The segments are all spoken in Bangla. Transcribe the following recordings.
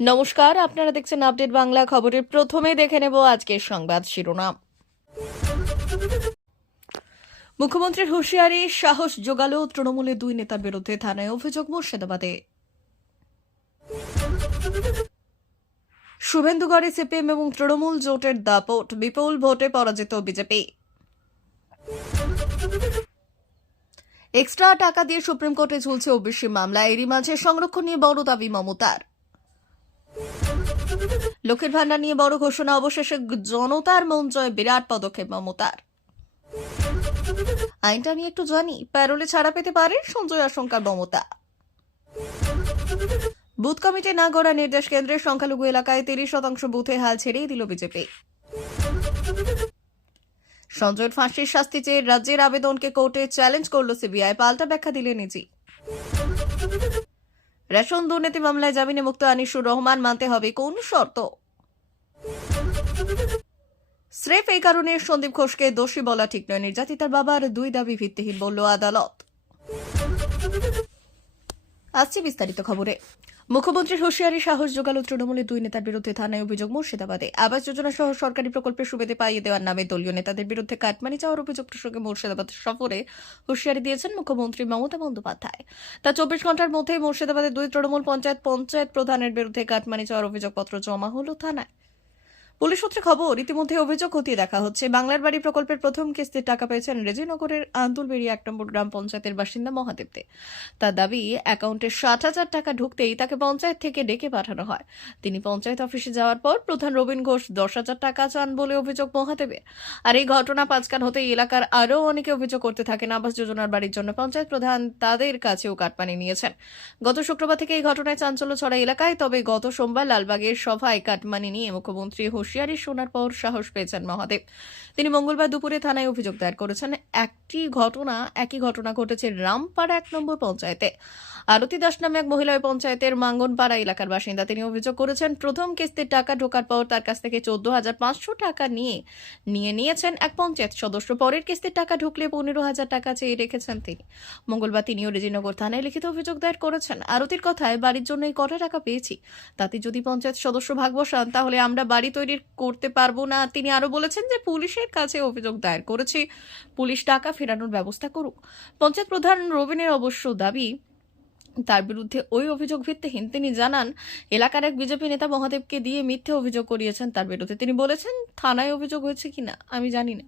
নমস্কার, আপনারা দেখছেন আপডেট বাংলা খবরের প্রথমে দেখে নেব আজকের সংবাদ শিরোনাম। মুখ্যমন্ত্রীর হুঁশিয়ারি, সাহস জোগালো তৃণমূলের দুই নেতার বিরুদ্ধে থানায় অভিযোগ মুর্শিদাবাদে। শুভেন্দুগড়ে সিপিএম এবং তৃণমূল জোটের দাপট, বিপুল ভোটে পরাজিত বিজেপি। এক্সট্রা টাকা দিয়ে সুপ্রিম কোর্টে ঝুলছে ওবিসি মামলা, এরই মাঝে সংরক্ষণ নিয়ে বড় দাবি মমতার। লক্ষ্মীর ভান্ডার নিয়ে বড় ঘোষণা, অবশেষে জনতার মন জয়, বিরাট পদক্ষেপ মমতার। আইনটা আমি একটু জানি, প্যারোলে ছাড়া পেতে পারে সঞ্জয় আশঙ্কার মমতা। বুথ কমিটি না গড়ার নির্দেশ কেন্দ্রের, সংখ্যালঘু এলাকায় 30% বুথে হাল ছেড়েই দিল বিজেপি। সঞ্জয়ের ফাঁসির শাস্তি চেয়ে রাজ্যের আবেদনকে কোর্টে চ্যালেঞ্জ করল সিবিআই, পাল্টা ব্যাখ্যা দিলেন ইডি। রেশন দুর্নীতি মামলায় জামিনে মুক্ত আনিসুর রহমান, মানতে হবে কোন শর্ত? স্রেফ এই কারণে সন্দীপ ঘোষকে দোষী বলা ঠিক নয়, নির্যাতিতার বাবার দুই দাবি ভিত্তিহীন বলল আদালত। আসছে বিস্তারিত খবরে। মুখ্যমন্ত্রীর হুঁশিয়ারি, সাহস জোগালো তৃণমূলের দুই নেতার বিরুদ্ধে থানায় অভিযোগ মুর্শিদাবাদে। আবাস যোজনা সহ সরকারি প্রকল্পের সুবিধে পাইয়ে দেওয়ার নামে দলীয় নেতাদের বিরুদ্ধে কাটমানি চাওয়ার অভিযোগ প্রসঙ্গে মুর্শিদাবাদ সফরে হুঁশিয়ারি দিয়েছেন মুখ্যমন্ত্রী মমতা বন্দ্যোপাধ্যায়। তা 24 ঘন্টার মধ্যেই মুর্শিদাবাদের দুই তৃণমূল পঞ্চায়েত প্রধানের বিরুদ্ধে কাটমানি চাওয়ার অভিযোগপত্র জমা হল থানায়। পুলিশ সূত্রে খবর, ইতিমধ্যে অভিযোগ খতিয়ে দেখা হচ্ছে। বাংলার বাড়ি প্রকল্পের প্রথম কিস্তির টাকা পেয়েছেন রেজিনগরের আন্দুলবেড়িয়া 1 নম্বর গ্রাম পঞ্চায়েতের বাসিন্দা মহাদেব দে। তার দাবি, অ্যাকাউন্টে 60,000 টাকা ঢুকতেই তাকে পঞ্চায়েত থেকে ডেকে পাঠানো হয়। তিনি পঞ্চায়েত অফিসে যাওয়ার পর প্রধান রবীন ঘোষ 10,000 টাকা চান বলে অভিযোগ মহাদেবের। আর এই ঘটনা পাঁচকান হতেই এলাকার আরও অনেকে অভিযোগ করতে থাকেন আবাস যোজনার বাড়ির জন্য পঞ্চায়েত প্রধান তাদের কাছেও কাটমানি নিয়েছেন। গত শুক্রবার থেকে এই ঘটনায় চাঞ্চল্য ছড়া এলাকায়। তবে গত সোমবার লালবাগের সভায় কাটমানি নিয়ে মুখ্যমন্ত্রী হুঁশিয়ারি শোনার পর সাহস পেয়েছেন মহাদেব। তিনি মঙ্গলবার দুপুরে থানায় অভিযোগ দায়ের করেছেন। একই ঘটনা ঘটেছে রামপাড়া 1 নম্বর পঞ্চায়েতে। আরতি দাস নামে এক মহিলা ওই পঞ্চায়েতের মাঙ্গনপাড়া এলাকার বাসিন্দা। তিনি অভিযোগ করেছেন, প্রথম কিস্তির টাকা ঢোকার পর তার কাছ থেকে 14,500 টাকা নিয়েছেন এক পঞ্চায়েত সদস্য। পরের কিস্তির টাকা ঢুকলে 15,000 টাকা চেয়ে রেখেছেন তিনি। মঙ্গলবার তিনিও রেজিনগর থানায় লিখিত অভিযোগ দায়ের করেছেন। আরতির কথায়, বাড়ির জন্য এই কটা টাকা পেয়েছি, তাতে যদি পঞ্চায়েত সদস্য ভাগ বসান তাহলে আমরা বাড়ি তৈরি করতে পারবো না। তিনি আরো বলেছেন যে পুলিশের কাছে অভিযোগ দায়ের করেছি, পুলিশ টাকা ফেরানোর ব্যবস্থা করুক। পঞ্চায়েত প্রধান রবিনের অবশ্য দাবি, তার বিরুদ্ধে ওই অভিযোগ ভিত্তিহীন। তিনি জানান, এলাকার এক বিজেপি নেতা মহাদেবকে দিয়ে মিথ্যে অভিযোগ করিয়েছেন তার বিরুদ্ধে। তিনি বলেছেন, থানায় অভিযোগ হয়েছে কিনা আমি জানি না,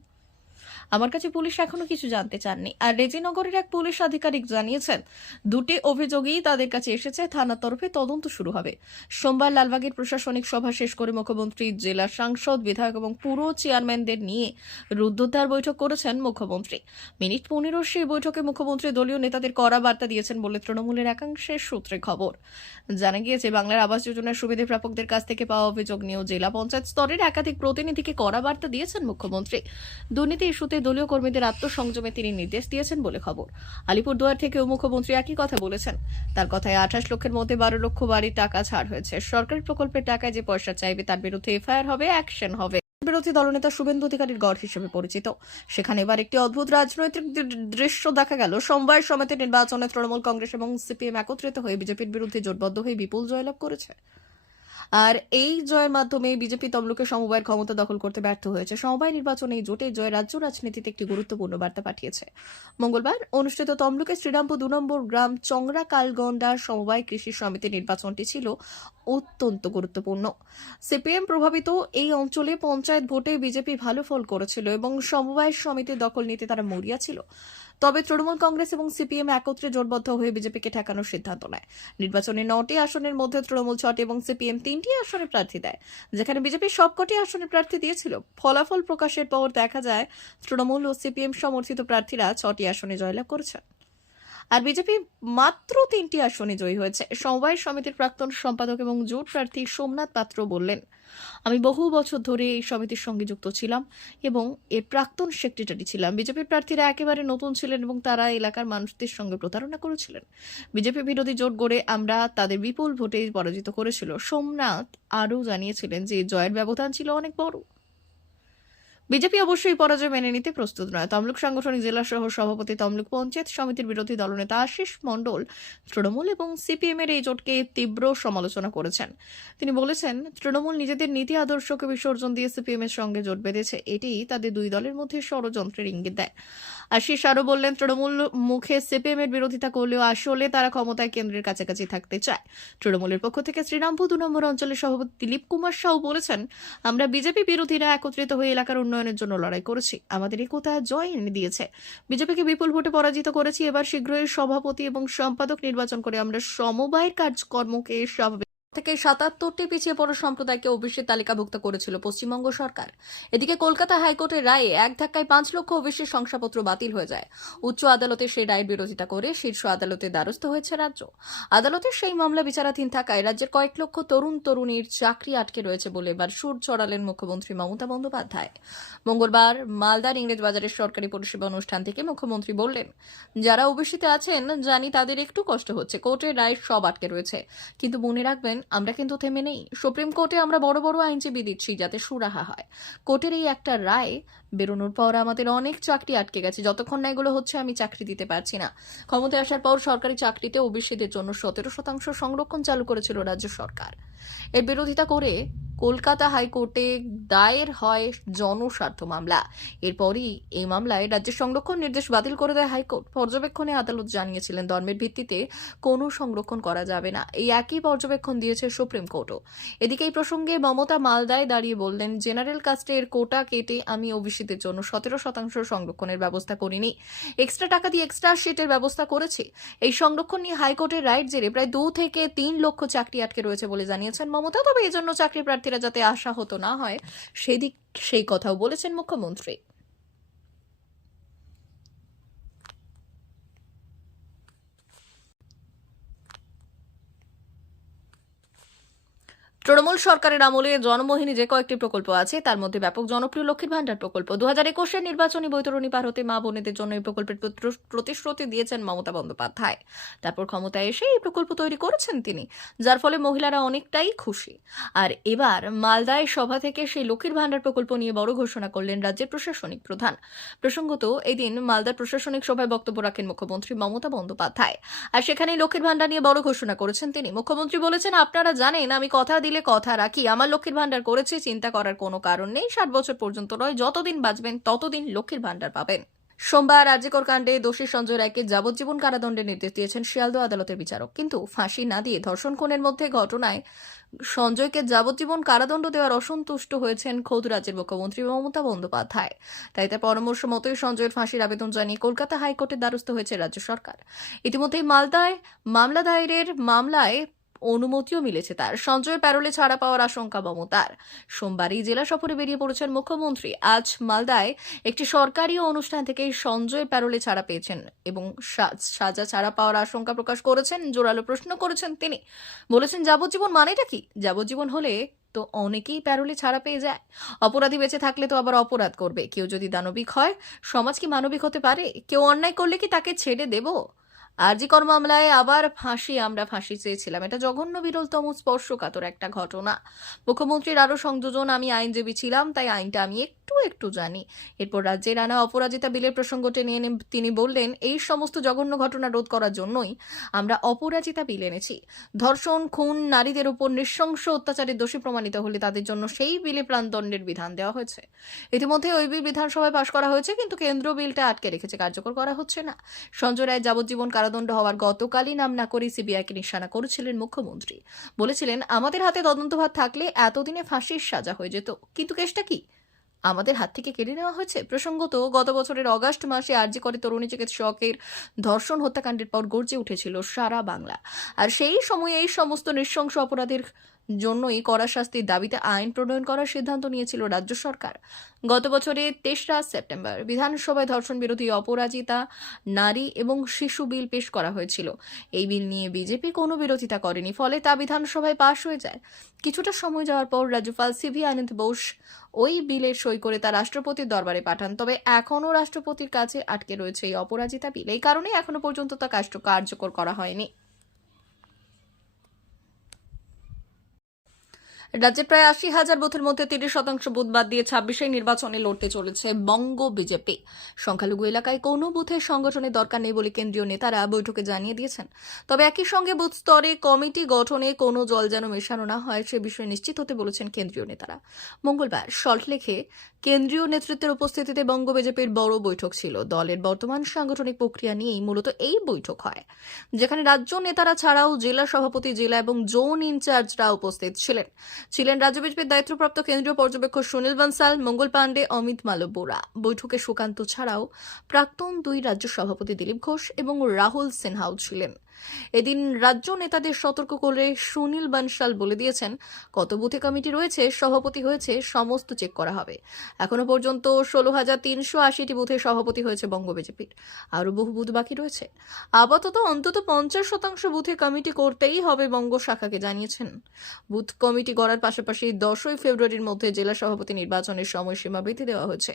আমার কাছে পুলিশ এখনো কিছু জানতে চাননি। আর রেজিনগরের এক পুলিশ আধিকারিক জানিয়েছেন, দুটি অভিযোগই তাদের কাছে এসেছে, থানার তরফে তদন্ত শুরু হবে। সোমবার লালবাগের প্রশাসনিক সভা শেষ করে মুখ্যমন্ত্রী জেলা সাংসদ, বিধায়ক এবং পুরো চেয়ারম্যানদের নিয়ে রুদ্ধদ্বার বৈঠক করেছেন মুখ্যমন্ত্রী। মিনিট 15 সেই বৈঠকে মুখ্যমন্ত্রী দলীয় নেতাদের কড়া বার্তা দিয়েছেন বলে তৃণমূলের একাংশের সূত্রে খবর। জানা গিয়েছে, বাংলার আবাস যোজনার সুবিধা প্রাপকদের কাছ থেকে পাওয়া অভিযোগ নিয়েও জেলা পঞ্চায়েত স্তরের একাধিক প্রতিনিধিকে কড়া বার্তা দিয়েছেন মুখ্যমন্ত্রী। দুর্নীতি ইস্যুতে দলীয় কর্মীদের আত্মসংযমে তিনি নির্দেশ দিয়েছেন বলে খবর। আলিপুরদুয়ার থেকেও মুখ্যমন্ত্রী একই কথা বলেছেন। তার কথায় 28 লক্ষের মধ্যে 12 লক্ষ বাড়ির টাকা ছাড় হয়েছে। সরকারি প্রকল্পের টাকায় যে পয়সা চাইবে তার বিরুদ্ধে এফআইআর হবে, অ্যাকশন হবে। বিরোধী দলনেতা শুভেন্দু অধিকারীর গড় হিসেবে পরিচিত। সেখানে এবার একটি অদ্ভুত রাজনৈতিক দৃশ্য দেখা গেল। সমবায় সমিতি নির্বাচনে তৃণমূল, কংগ্রেস এবং সিপিএম একত্রিত হয়ে বিজেপির বিরুদ্ধে জোটবদ্ধ হয়ে বিপুল জয়লাভ করেছে। আর এই জয়ের মাধ্যমে বিজেপি তমলুকে সমবায়ের ক্ষমতা দখল করতে ব্যর্থ হয়েছে। সমবায় নির্বাচনে এই জোটের জয় রাজ্য রাজনীতিতে একটি গুরুত্বপূর্ণ বার্তা পাঠিয়েছে। মঙ্গলবার অনুষ্ঠিত তমলুকে শ্রীরামপুর 2 নম্বর গ্রাম চংরা কালগন্ডার সমবায় কৃষি সমিতি নির্বাচনটি ছিল অত্যন্ত গুরুত্বপূর্ণ। সিপিএম প্রভাবিত এই অঞ্চলে পঞ্চায়েত ভোটে বিজেপি ভালো ফল করেছিল এবং সমবায় সমিতির দখল নিতে তারা মরিয়া ছিল। তবে তৃণমূল, কংগ্রেস এবং সিপিএম একত্রে জোটবদ্ধ হয়ে বিজেপিকে ঠেকানোর সিদ্ধান্ত নেয়। নির্বাচনে 9টি আসনের মধ্যে তৃণমূল 6টি এবং সিপিএম 3টি আসনে প্রার্থী দেয়, যেখানে বিজেপি সবকটি আসনে প্রার্থী দিয়েছিল। ফলাফল প্রকাশের পর দেখা যায়, তৃণমূল ও সিপিএম সমর্থিত প্রার্থীরা 6টি আসনে জয়লাভ করেছে, আর বিজেপি মাত্র 3টি আসনে জয়ী হয়েছে। সমবায় সমিতির প্রাক্তন সম্পাদক এবং জোট প্রার্থী সোমনাথ পাত্র বললেন, আমি বহু বছর ধরে এই সমিতির সঙ্গে যুক্ত ছিলাম এবং এর প্রাক্তন সেক্রেটারি ছিলাম। বিজেপির প্রার্থীরা একেবারে নতুন ছিলেন এবং তারা এলাকার মানুষদের সঙ্গে প্রতারণা করেছিলেন। বিজেপি বিরোধী জোট গড়ে আমরা তাদের বিপুল ভোটে পরাজিত করেছিল। সোমনাথ আরও জানিয়েছিলেন যে জয়ের ব্যবধান ছিল অনেক বড়। বিজেপি অবশ্যই পরাজয় মেনে নিতে প্রস্তুত নয়। তমলুক সাংগঠনিক জেলা সহ সভাপতি, তমলুক পঞ্চায়েত সমিতির বিরোধী দলনেতা আশিস মণ্ডল তৃণমূল এবং সিপিএম এর এই জোটকে তীব্র সমালোচনা করেছেন। তিনি বলেছেন, তৃণমূল নিজেদের নীতি আদর্শকে বিসর্জন দিয়ে সিপিএম এর সঙ্গে জোট বেঁধেছে। এটি তাদের দুই দলের মধ্যে ষড়যন্ত্রের ইঙ্গিত দেয়। আশিস আরও বললেন, তৃণমূল মুখে সিপিএম এর বিরোধিতা করলেও আসলে তারা ক্ষমতায় কেন্দ্রের কাছাকাছি থাকতে চায়। তৃণমূলের পক্ষ থেকে শ্রীরামপুর 2 নম্বর অঞ্চলের সভাপতি দিলীপ কুমার সাউ বলেছেন, আমরা বিজেপি বিরোধীরা একত্রিত হয়ে এলাকার উন্নয়নের জন্য লড়াই করেছি। আমাদের একতা জয় এনে দিয়েছে। বিজেপিকে বিপুল ভোটে পরাজিত করেছি। এবার শীঘ্রই সভাপতি এবং সম্পাদক নির্বাচন করে আমরা সমবায়ের কাজকর্মকে স্বাভাবিক থেকে 77টি পিছিয়ে পড়া সম্প্রদায়কে ওবিসির তালিকাভুক্ত করেছিল পশ্চিমবঙ্গ সরকার। এদিকে কলকাতা হাইকোর্টের রায়ে এক ধাক্কায় 5 লক্ষ ওবিসির শংসাপত্র বাতিল হয়ে যায়। উচ্চ আদালতে সেই রায়ের বিরোধিতা করে শীর্ষ আদালতের দ্বারস্থ হয়েছে রাজ্য। আদালতের সেই মামলা বিচারাধীন থাকায় রাজ্যের কয়েক লক্ষ তরুণ তরুণীর চাকরি আটকে রয়েছে বলে এবার সুর চড়ালেন মুখ্যমন্ত্রী মমতা বন্দ্যোপাধ্যায়। মঙ্গলবার মালদার ইংরেজবাজারের সরকারি পরিষেবা অনুষ্ঠান থেকে মুখ্যমন্ত্রী বললেন, যারা ওবিসিতে আছেন জানি তাদের একটু কষ্ট হচ্ছে। কোর্টের রায় সব আটকে রয়েছে, কিন্তু মনে রাখবেন আমরা কিন্তু থেমে নেই। সুপ্রিম কোর্টে আমরা বড় বড় আইনজীবী দিচ্ছি যাতে সুরাহা হয়। কোর্টের এই একটা রায় বেরোনোর পর আমাদের অনেক চাকরি আটকে গেছে। যতক্ষণ না এগুলো হচ্ছে আমি চাকরি দিতে পারছি না। ক্ষমতায় আসার পর সরকারি চাকরিতে ওবিসিদের জন্য 17% সংরক্ষণ চালু করেছিল রাজ্য সরকার। এর বিরোধিতা করে কলকাতা হাইকোর্টে দায়ের হয় জনস্বার্থ মামলা। এরপরই এই মামলায় রাজ্যের সংরক্ষণ নির্দেশ বাতিল করে দেয় হাইকোর্ট। পর্যবেক্ষণে আদালত জানিয়েছিলেন ধর্মের ভিত্তিতে কোনো সংরক্ষণ করা যাবে না। এই একই পর্যবেক্ষণ দিয়েছে সুপ্রিম কোর্টও। এদিকে এই প্রসঙ্গে মমতা মালদায় দাঁড়িয়ে বললেন, জেনারেল কাস্টের কোটা কেটে আমি ওবিসিদের জন্য 17% সংরক্ষণের ব্যবস্থা করিনি, এক্সট্রা টাকা দিয়ে এক্সট্রা সিটের ব্যবস্থা করেছি। এই সংরক্ষণ নিয়ে হাইকোর্টের রায়ের জেরে প্রায় 2 থেকে 3 লক্ষ চাকরি আটকে রয়েছে বলে জানিয়েছেন মমতা। তবে এজন্য চাকরি প্রার্থীরা যাতে আশাহত না হয় সেই কথাও বলেছেন মুখ্যমন্ত্রী। তৃণমূল সরকারের আমলে জনমোহিনী যে কয়েকটি প্রকল্প আছে তার মধ্যে ব্যাপক জনপ্রিয় লক্ষ্মীর ভান্ডার প্রকল্প। 2021-এর নির্বাচনী বৈতরণী পার হতে মা বোনেদের জন্য এই প্রকল্পের প্রতিশ্রুতি দিয়েছেন মমতা বন্দ্যোপাধ্যায়। তারপর ক্ষমতায় এসে এই প্রকল্প তৈরি করেছেন তিনি, যার ফলে মহিলারা অনেকটাই খুশি। আর এবার মালদায় সভা থেকে সেই লক্ষ্মীর ভান্ডার প্রকল্প নিয়ে বড় ঘোষণা করলেন রাজ্যের প্রশাসনিক প্রধান। প্রসঙ্গত, এদিন মালদার প্রশাসনিক সভায় বক্তব্য রাখেন মুখ্যমন্ত্রী মমতা বন্দ্যোপাধ্যায়। আর সেখানেই লক্ষ্মীর ভান্ডার নিয়ে বড় ঘোষণা করেছেন তিনি। মুখ্যমন্ত্রী বলেছেন, আপনারা জানেন আমি কথা দিলে কথা রাখি। আমার লক্ষ্মীর ভান্ডার করেছি, চিন্তা করার কোনো কারণ নেই। 60 বছর পর্যন্ত নয়, যতদিন বাঁচবেন ততদিন লক্ষ্মীর ভান্ডার পাবেন। সোমবার আরজিকর কাণ্ডে দোষী সঞ্জয় রায়কে যাবজ্জীবন কারাদণ্ডের নির্দেশ দিয়েছেন শিয়ালদহ আদালতের বিচারক। কিন্তু ফাঁসি না দিয়ে ধর্ষণ খুনের মধ্যে ঘটনায় সঞ্জয়কে যাবজ্জীবন কারাদণ্ড দেওয়ার অসন্তুষ্ট হয়েছেন খোদ রাজ্যের মুখ্যমন্ত্রী মমতা বন্দ্যোপাধ্যায়। তাই তার পরামর্শ মতোই সঞ্জয়ের ফাঁসির আবেদন জানিয়ে কলকাতা হাইকোর্টের দ্বারস্থ হয়েছে রাজ্য সরকার। ইতিমধ্যেই মালদায় মামলা দায়েরের মামলায় অনুমতিও মিলেছে তার। সঞ্জয় প্যারোলে ছাড়া পাওয়ার আশঙ্কা মমতার। সোমবারই জেলা সফরে বেরিয়ে পড়েছেন মুখ্যমন্ত্রী। আজ মালদায় একটি সরকারি অনুষ্ঠান থেকে সঞ্জয় প্যারোলে ছাড়া পেয়েছেন এবং সাজা ছাড়া পাওয়ার আশঙ্কা প্রকাশ করেছেন। জোরালো প্রশ্ন করেছেন তিনি, বলেছেন যাবজ্জীবন মানেটা কি? যাবজ্জীবন হলে তো অনেকেই প্যারোলে ছাড়া পেয়ে যায়। অপরাধী বেঁচে থাকলে তো আবার অপরাধ করবে। কেউ যদি দানবিক হয়, সমাজ কি মানবিক হতে পারে? কেউ অন্যায় করলে কি তাকে ছেড়ে দেব? আরজিকর মামলায় আবার ফাঁসি, আমরা ফাঁসি চেয়েছিলাম। এটা জঘন্য, বিরলতম, স্পর্শকাতর একটা ঘটনা। মুখ্যমন্ত্রীর আরও সংযোজন, আমি আইনজীবী ছিলাম তাই আইনটা আমি একটু জানি। এরপর রাজ্যের আনা অপরাজিতা বিলের প্রসঙ্গ টেনে এনে তিনি বললেন, এই সমস্ত জঘন্য ঘটনা রোধ করার জন্যই আমরা অপরাজিতা বিল এনেছি। ধর্ষণ, খুন, নারীদের উপর নৃশংস অত্যাচারের দোষী প্রমাণিত হলে তাদের জন্য সেই বিলে প্রাণদণ্ডের বিধান দেওয়া হয়েছে। ইতিমধ্যে ওই বিল বিধানসভায় পাশ করা হয়েছে, কিন্তু কেন্দ্র বিলটা আটকে রেখেছে, কার্যকর করা হচ্ছে না। সঞ্জয় রায় যাবজ্জীবন কারাদণ্ড হওয়ার গতকালই নাম না করে সিবিআইকে নিশানা করেছিলেন মুখ্যমন্ত্রী। বলেছিলেন, আমাদের হাতে তদন্তভার থাকলে এতদিনে ফাঁসির সাজা হয়ে যেত, কিন্তু কেসটা কি আমাদের হাত থেকে কেড়ে নেওয়া হয়েছে। প্রসঙ্গত, গত বছরের অগাস্ট মাসে আরজি করে তরুণী চিকিৎসকের ধর্ষণ হত্যাকাণ্ডের পর গর্জে উঠেছিল সারা বাংলা। আর সেই সময়ে এই সমস্ত নৃশংস অপরাধের জন্যই কড়া শাস্তির দাবিতে আইন প্রণয়ন করার সিদ্ধান্ত নিয়েছিল রাজ্য সরকার। গত বছরের 23 সেপ্টেম্বর বিধানসভায় ধর্ষণ বিরোধী অপরাজিতা, নারী এবং শিশু বিল পেশ করা হয়েছিল। এই বিল নিয়ে বিজেপি কোনো বিরোধিতা করেনি, ফলে তা বিধানসভায় পাশ হয়ে যায়। কিছুটা সময় যাওয়ার পর রাজ্যপাল সিভি আনন্দ বোস ওই বিলের সই করে তা রাষ্ট্রপতির দরবারে পাঠান। তবে এখনও রাষ্ট্রপতির কাছে আটকে রয়েছে এই অপরাজিতা বিল। এই কারণে এখনো পর্যন্ত তা কার্যকর করা হয়নি। রাজ্যে প্রায় ৮০,০০০ বুথের মধ্যে ৩০% বুথ বাদ দিয়ে ২৬ নির্বাচনে লড়তে চলেছে বঙ্গ বিজেপি। সংখ্যালঘু এলাকায় কোনো বুথের সংগঠনের দরকার নেই বলে কেন্দ্রীয় নেতারা বৈঠকে জানিয়ে দিয়েছেন। তবে একই সঙ্গে বুথ স্তরে কমিটি গঠনে কোনো জল যেন মেশানো না হয় সে বিষয়ে নিশ্চিত হতে বলেছেন কেন্দ্রীয় নেতারা। মঙ্গলবার সল্টলেকে কেন্দ্রীয় নেতৃত্বের উপস্থিতিতে বঙ্গ বিজেপির বড় বৈঠক ছিল। দলের বর্তমান সাংগঠনিক প্রক্রিয়া নিয়েই মূলত এই বৈঠক হয়, যেখানে রাজ্য নেতারা ছাড়াও জেলা সভাপতি, জেলা এবং জোন ইনচার্জরা উপস্থিত ছিলেন রাজ্য বিজেপির দায়িত্বপ্রাপ্ত কেন্দ্রীয় পর্যবেক্ষক সুনীল বানসাল, মঙ্গল পাণ্ডে, অমিত মালব্যরা। বৈঠকে সুকান্ত ছাড়াও প্রাক্তন 2 রাজ্য সভাপতি দিলীপ ঘোষ এবং রাহুল সিনহাও ছিলেন। এদিন রাজ্য নেতাদের সতর্ক করে সুনীল বানসাল বলে দিয়েছেন, কত বুথে কমিটি রয়েছে, সভাপতি হয়েছে, সমস্ত চেক করা হবে। এখনো পর্যন্ত 16,380টি বুথে সভাপতি হয়েছে বঙ্গ বিজেপির, আরও বহু বুথ বাকি রয়েছে। আপাতত অন্তত 50% বুথে কমিটি করতেই হবে বঙ্গ শাখাকে জানিয়েছেন। বুথ কমিটি গড়ার পাশাপাশি 10ই ফেব্রুয়ারির মধ্যে জেলা সভাপতি নির্বাচনের সময়সীমা বেঁধে দেওয়া হয়েছে।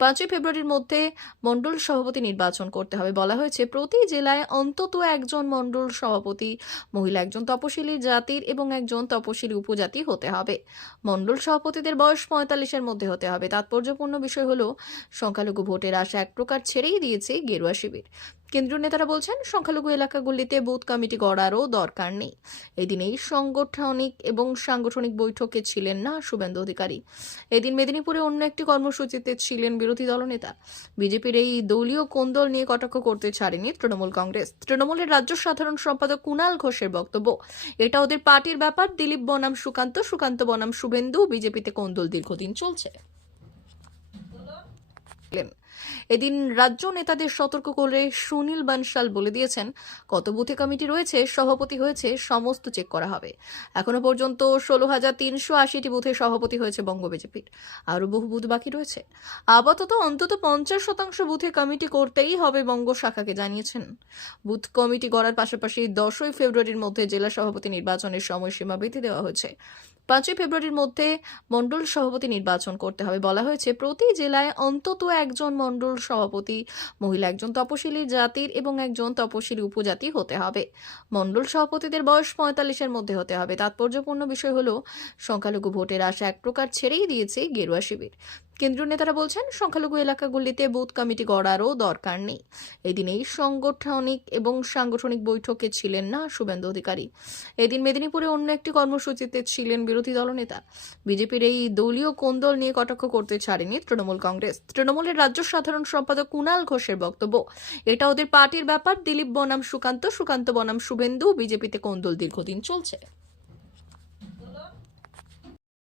5ই ফেব্রুয়ারির মধ্যে মণ্ডল সভাপতি নির্বাচন করতে হবে বলা হয়েছে। প্রতি জেলায় অন্তত একজন মণ্ডল সভাপতি, মহিলা একজন, তপশিলি জাতির এবং একজন তপশিলি উপজাতি হতে হবে। মণ্ডল সভাপতিদের বয়স 45-এর মধ্যে হতে হবে। তাৎপর্যপূর্ণ বিষয় হলো, সংখ্যালঘু ভোটের আশা এক প্রকার ছেড়েই দিয়েছে গেরুয়া শিবির। কেন্দ্রীয় নেতারা বলছেন, সংখ্যালঘু এলাকাগুলিতে বুথ কমিটি গড়ারও দরকার নেই। এদিন এই সাংগঠনিক বৈঠকে ছিলেন না শুভেন্দু অধিকারী। এদিন মেদিনীপুরে অন্য একটি কর্মসূচিতে ছিলেন বিরোধী দলনেতা। বিজেপির এই দলীয় কোন্দল নিয়ে কটাক্ষ করতে ছাড়েনি তৃণমূল কংগ্রেস। তৃণমূলের রাজ্য সাধারণ সম্পাদক কুণাল ঘোষের বক্তব্য, এটা ওদের পার্টির ব্যাপার। দিলীপ বনাম সুকান্ত, সুকান্ত বনাম শুভেন্দু, বিজেপিতে কোন্দল দীর্ঘদিন চলছে। এদিন রাজ্য নেতাদের সতর্ক করে সুনীল বানসাল বলে দিয়েছেন, কত বুথে কমিটি রয়েছে, সভাপতি হয়েছে, সমস্ত চেক করা হবে। এখনো পর্যন্ত 16,380টি বুথে সভাপতি হয়েছে বঙ্গ বিজেপির, আরও বহু বুথ বাকি রয়েছে। আপাতত অন্তত 50% বুথে কমিটি করতেই হবে বঙ্গ শাখাকে জানিয়েছেন। বুথ কমিটি গড়ার পাশাপাশি 10ই ফেব্রুয়ারির মধ্যে জেলা সভাপতি নির্বাচনের সময়সীমা বেঁধে দেওয়া হয়েছে। 5ই ফেব্রুয়ারির মধ্যে মণ্ডল সভাপতি নির্বাচন করতে হবে বলা হয়েছে। প্রতি জেলায় অন্তত একজন মণ্ডল সভাপতি, মহিলা একজন, তপশিলি জাতির এবং একজন তপশিলি উপজাতি হতে হবে। মণ্ডল সভাপতিদের বয়স 45-এর মধ্যে হতে হবে। তাৎপর্যপূর্ণ বিষয় হলো, সংখ্যালঘু ভোটের আশা এক প্রকার ছেড়েই দিয়েছে গেরুয়া শিবির। কেন্দ্রীয় নেতারা বলছেন, সংখ্যালঘু এলাকাগুলিতে বুথ কমিটি গড়ারও দরকার নেই। এদিন এই সাংগঠনিক বৈঠকে ছিলেন না শুভেন্দু অধিকারী। এদিন মেদিনীপুরে অন্য একটি কর্মসূচিতে ছিলেন বিরোধী দলনেতা। বিজেপির এই দলীয় কোন্দল নিয়ে কটাক্ষ করতে ছাড়েনি তৃণমূল কংগ্রেস। তৃণমূলের রাজ্য সাধারণ সম্পাদক কুণাল ঘোষের বক্তব্য, এটা ওদের পার্টির ব্যাপার। দিলীপ বনাম সুকান্ত, সুকান্ত বনাম শুভেন্দু, বিজেপিতে কোন্দল দীর্ঘদিন চলছে।